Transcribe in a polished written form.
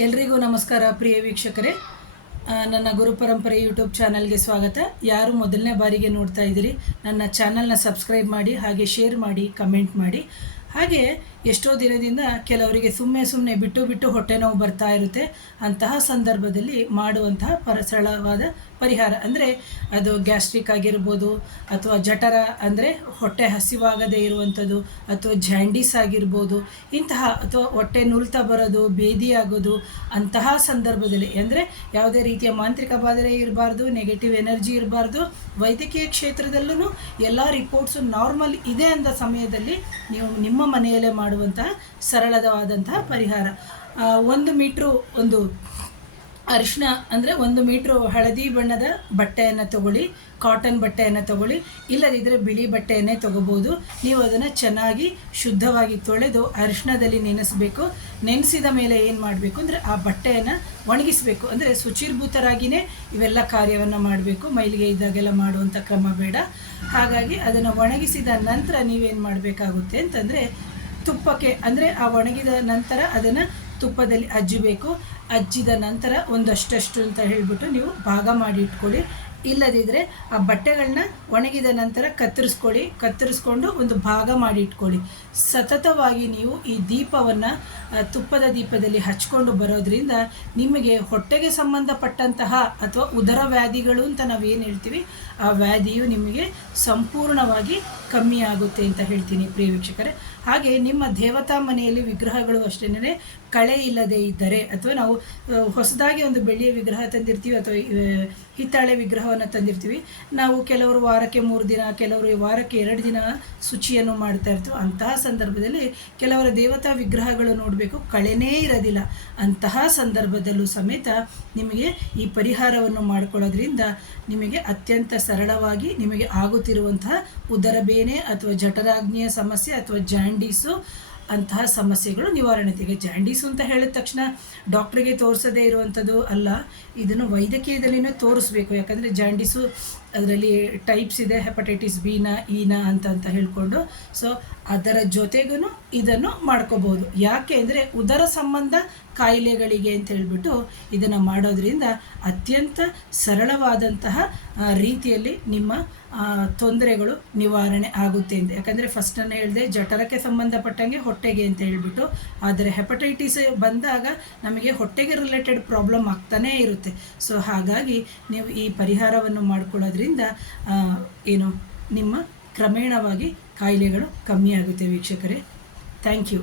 ಎಲ್ರಿಗೂ ನಮಸ್ಕಾರ ಪ್ರಿಯ ವೀಕ್ಷಕರೇ. ನನ್ನ ಗುರುಪರಂಪರೆ ಯೂಟ್ಯೂಬ್ ಚಾನಲ್ಗೆ ಸ್ವಾಗತ. ಯಾರು ಮೊದಲನೇ ಬಾರಿಗೆ ನೋಡ್ತಾ ಇದ್ದೀರಿ, ನನ್ನ ಚಾನಲ್ನ ಸಬ್ಸ್ಕ್ರೈಬ್ ಮಾಡಿ, ಹಾಗೆ ಶೇರ್ ಮಾಡಿ, ಕಮೆಂಟ್ ಮಾಡಿ. ಹಾಗೆ ಎಷ್ಟೋ ದಿನದಿಂದ ಕೆಲವರಿಗೆ ಸುಮ್ಮನೆ ಬಿಟ್ಟು ಹೊಟ್ಟೆ ನೋವು ಬರ್ತಾ ಇರುತ್ತೆ. ಅಂತಹ ಸಂದರ್ಭದಲ್ಲಿ ಮಾಡುವಂತಹ ಸರಳವಾದ ಪರಿಹಾರ ಅಂದರೆ ಅದು ಗ್ಯಾಸ್ಟ್ರಿಕ್ ಆಗಿರ್ಬೋದು, ಅಥವಾ ಜಠರ ಅಂದರೆ ಹೊಟ್ಟೆ ಹಸಿವಾಗದೇ ಇರುವಂಥದ್ದು, ಅಥವಾ ಜಾಂಡೀಸ್ ಆಗಿರ್ಬೋದು, ಇಂತಹ ಅಥವಾ ಹೊಟ್ಟೆ ನುಲ್ತಾ ಬರೋದು, ಬೇದಿ ಆಗೋದು, ಅಂತಹ ಸಂದರ್ಭದಲ್ಲಿ ಅಂದರೆ ಯಾವುದೇ ರೀತಿಯ ಮಾಂತ್ರಿಕ ಬಾಧೆ ಇರಬಾರ್ದು, ನೆಗೆಟಿವ್ ಎನರ್ಜಿ ಇರಬಾರ್ದು, ವೈದ್ಯಕೀಯ ಕ್ಷೇತ್ರದಲ್ಲೂ ಎಲ್ಲ ರಿಪೋರ್ಟ್ಸು ನಾರ್ಮಲ್ ಇದೆ ಅಂದ ಸಮಯದಲ್ಲಿ ನೀವು ನಿಮ್ಮ ಮನೆಯಲ್ಲೇ ಮಾಡುವಂತಹ ಸರಳವಾದಂತಹ ಪರಿಹಾರ. 1 ಮೀಟ್ರು ಒಂದು ಅರಿಶಿನ ಅಂದರೆ 1 ಮೀಟ್ರು ಹಳದಿ ಬಣ್ಣದ ಬಟ್ಟೆಯನ್ನು ತಗೊಳ್ಳಿ, ಕಾಟನ್ ಬಟ್ಟೆಯನ್ನು ತಗೊಳ್ಳಿ, ಇಲ್ಲದಿದ್ದರೆ ಬಿಳಿ ಬಟ್ಟೆಯನ್ನೇ ತಗೋಬೋದು. ನೀವು ಅದನ್ನು ಚೆನ್ನಾಗಿ ಶುದ್ಧವಾಗಿ ತೊಳೆದು ಅರಿಶಿನದಲ್ಲಿ ನೆನೆಸಬೇಕು. ನೆನೆಸಿದ ಮೇಲೆ ಏನು ಮಾಡಬೇಕು ಅಂದರೆ ಆ ಬಟ್ಟೆಯನ್ನು ಒಣಗಿಸಬೇಕು. ಅಂದರೆ ಶುಚಿರ್ಭೂತರಾಗಿಯೇ ಇವೆಲ್ಲ ಕಾರ್ಯವನ್ನು ಮಾಡಬೇಕು, ಮೈಲಿಗೆ ಇದ್ದಾಗೆಲ್ಲ ಮಾಡುವಂಥ ಕ್ರಮ ಬೇಡ. ಹಾಗಾಗಿ ಅದನ್ನು ಒಣಗಿಸಿದ ನಂತರ ನೀವೇನು ಮಾಡಬೇಕಾಗುತ್ತೆ ಅಂತಂದರೆ, ತುಪ್ಪಕ್ಕೆ ಅಂದರೆ ಆ ಒಣಗಿದ ನಂತರ ಅದನ್ನು ತುಪ್ಪದಲ್ಲಿ ಅಜ್ಜಬೇಕು. ಅಜ್ಜಿದ ನಂತರ ಒಂದಷ್ಟು ಅಂತ ಹೇಳಿಬಿಟ್ಟು ನೀವು ಭಾಗ ಮಾಡಿ ಇಟ್ಕೊಳ್ಳಿ. ಇಲ್ಲದಿದ್ದರೆ ಆ ಬಟ್ಟೆಗಳನ್ನ ಒಣಗಿದ ನಂತರ ಕತ್ತರಿಸ್ಕೊಂಡು ಒಂದು ಭಾಗ ಮಾಡಿ ಇಟ್ಕೊಳ್ಳಿ. ಸತತವಾಗಿ ನೀವು ಈ ದೀಪವನ್ನು ತುಪ್ಪದ ದೀಪದಲ್ಲಿ ಹಚ್ಕೊಂಡು ಬರೋದ್ರಿಂದ ನಿಮಗೆ ಹೊಟ್ಟೆಗೆ ಸಂಬಂಧಪಟ್ಟಂತಹ ಅಥವಾ ಉದರ ವ್ಯಾಧಿಗಳು ಅಂತ ನಾವೇನು ಹೇಳ್ತೀವಿ, ಆ ವ್ಯಾಧಿಯು ನಿಮಗೆ ಸಂಪೂರ್ಣವಾಗಿ ಕಮ್ಮಿ ಆಗುತ್ತೆ ಅಂತ ಹೇಳ್ತೀನಿ ಪ್ರಿಯ ವೀಕ್ಷಕರೇ. ಹಾಗೆ ನಿಮ್ಮ ದೇವತಾ ಮನೆಯಲ್ಲಿ ವಿಗ್ರಹಗಳು ಅಷ್ಟೇ ಕಳೆ ಇಲ್ಲದೆ ಇದ್ದರೆ, ಅಥವಾ ನಾವು ಹೊಸದಾಗಿ ಒಂದು ಬೆಳ್ಳಿಯ ವಿಗ್ರಹ ತಂದಿರ್ತೀವಿ ಅಥವಾ ಹಿತ್ತಾಳೆ ವಿಗ್ರಹವನ್ನು ತಂದಿರ್ತೀವಿ, ನಾವು ಕೆಲವರು ವಾರಕ್ಕೆ 3 ದಿನ, ಕೆಲವರು ವಾರಕ್ಕೆ 2 ದಿನ ಶುಚಿಯನ್ನು ಮಾಡ್ತಾ ಇರ್ತೀವಿ. ಅಂತಹ ಸಂದರ್ಭದಲ್ಲಿ ಕೆಲವರ ದೇವತಾ ವಿಗ್ರಹಗಳು ನೋಡಬೇಕು, ಕಳೆನೇ ಇರೋದಿಲ್ಲ. ಅಂತಹ ಸಂದರ್ಭದಲ್ಲೂ ಸಮೇತ ನಿಮಗೆ ಈ ಪರಿಹಾರವನ್ನು ಮಾಡಿಕೊಳ್ಳೋದ್ರಿಂದ ನಿಮಗೆ ಅತ್ಯಂತ ಸರಳವಾಗಿ ನಿಮಗೆ ಆಗುತ್ತಿರುವಂತಹ ಉದರಬೇನೆ ಅಥವಾ ಜಠರಾಗ್ನಿಯ ಸಮಸ್ಯೆ ಅಥವಾ ಜಾಂಡೀಸು ಅಂತಹ ಸಮಸ್ಯೆಗಳು ನಿವಾರಣೆಗೆ. ಜಾಂಡೀಸು ಅಂತ ಹೇಳಿದ ತಕ್ಷಣ ಡಾಕ್ಟ್ರಿಗೆ ತೋರಿಸದೇ ಇರುವಂಥದ್ದು ಅಲ್ಲ, ಇದನ್ನು ವೈದ್ಯಕೀಯದಲ್ಲಿನೇ ತೋರಿಸ್ಬೇಕು. ಯಾಕಂದರೆ ಜಾಂಡೀಸು ಅದರಲ್ಲಿ ಟೈಪ್ಸ್ ಇದೆ, ಹೆಪಟೈಟಿಸ್ ಬಿನ, ಇನ ಅಂತ ಹೇಳ್ಕೊಂಡು. ಸೊ ಅದರ ಜೊತೆಗೂ ಇದನ್ನು ಮಾಡ್ಕೋಬೋದು. ಯಾಕೆ ಅಂದರೆ ಉದರ ಸಂಬಂಧ ಕಾಯಿಲೆಗಳಿಗೆ ಅಂತ ಹೇಳ್ಬಿಟ್ಟು ಇದನ್ನು ಮಾಡೋದ್ರಿಂದ ಅತ್ಯಂತ ಸರಳವಾದಂತಹ ರೀತಿಯಲ್ಲಿ ನಿಮ್ಮ ತೊಂದರೆಗಳು ನಿವಾರಣೆ ಆಗುತ್ತೆ ಅಂತ. ಯಾಕಂದರೆ ಫಸ್ಟ್ ನಾನು ಹೇಳಿದೆ ಜಠರಕ್ಕೆ ಸಂಬಂಧಪಟ್ಟಂಗೆ ಹೊಟ್ಟೆಗೆ ಅಂತ ಹೇಳ್ಬಿಟ್ಟು, ಆದರೆ ಹೆಪಟೈಟಿಸ್ ಬಂದಾಗ ನಮಗೆ ಹೊಟ್ಟೆಗೆ ರಿಲೇಟೆಡ್ ಪ್ರಾಬ್ಲಮ್ ಆಗ್ತಾನೇ ಇರುತ್ತೆ. ಸೊ ಹಾಗಾಗಿ ನೀವು ಈ ಪರಿಹಾರವನ್ನು ಮಾಡ್ಕೊಳ್ಳೋದ್ರಿಂದ ಏನು ನಿಮ್ಮ ಕ್ರಮೇಣವಾಗಿ ಕಾಯಿಲೆಗಳು ಕಮ್ಮಿ ಆಗುತ್ತೆ ವೀಕ್ಷಕರೇ. Thank you.